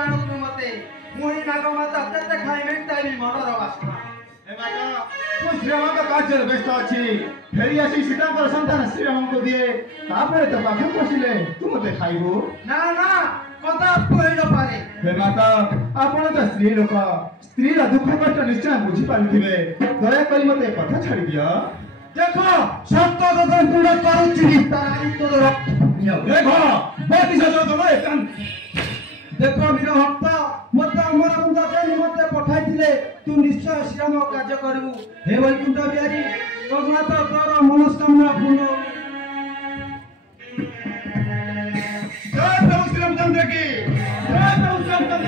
ଆଣୁଛୁ ମତେ ମୁହିଁ ନାଗମାତା କେତେ ଖାଇମି ତାରି ମନର ବାସନା ଏ ମାତା ମୁଁ ଶ୍ରୀରାମଙ୍କ କାର୍ଯ୍ୟରେ ବ୍ୟସ୍ତ ଅଛି ଫେରି ଆସି ସୀତାଙ୍କର ସନ୍ତାନ ଶ୍ରୀରାମଙ୍କୁ ଦିଏ ତାପରେ ତ ପାଖ ପଶିଲେ ତୁ ମତେ ଖାଇବୁ ନା ନା କଥା କହି ନ ପାରେ ହେ ମାତା ଆପଣ ତ ସ୍ତ୍ରୀ ଲୋକ ସ୍ତ୍ରୀର ଦୁଃଖ କଷ୍ଟ ନିଶ୍ଚୟ ବୁଝିପାରୁଥିବେ ଦୟାକରି ମତେ ଏ କଥା ଛାଡ଼ି ଦିଅ ଦେଖ ସତ କଥା ଦୃଢ଼ କରୁଛି ଦେଖ ବତିଶ ଯୋଜନା ଏକାନ୍ତ ଦେଖ ବୀର ଭକ୍ତ ମତେ ଅମର ବୃନ୍ଦ ଦେଇ ମତେ ପଠାଇଥିଲେ ତୁ ନିଶ୍ଚୟ ଶ୍ରୀରାମ କାର୍ଯ୍ୟ କରିବୁ ହେ ବୈକୁଣ୍ଠ ବିହାରୀ ରଘୁନାଥ ତୋର ମନସ୍କାମନା ପୂର୍ଣ୍ଣ ଜୟ ପ୍ରଭୁ ଶ୍ରୀରାମଚନ୍ଦ୍ର କି ଜୟ ପ୍ରଭୁ ଶ୍ରୀରାମଚନ୍ଦ୍ର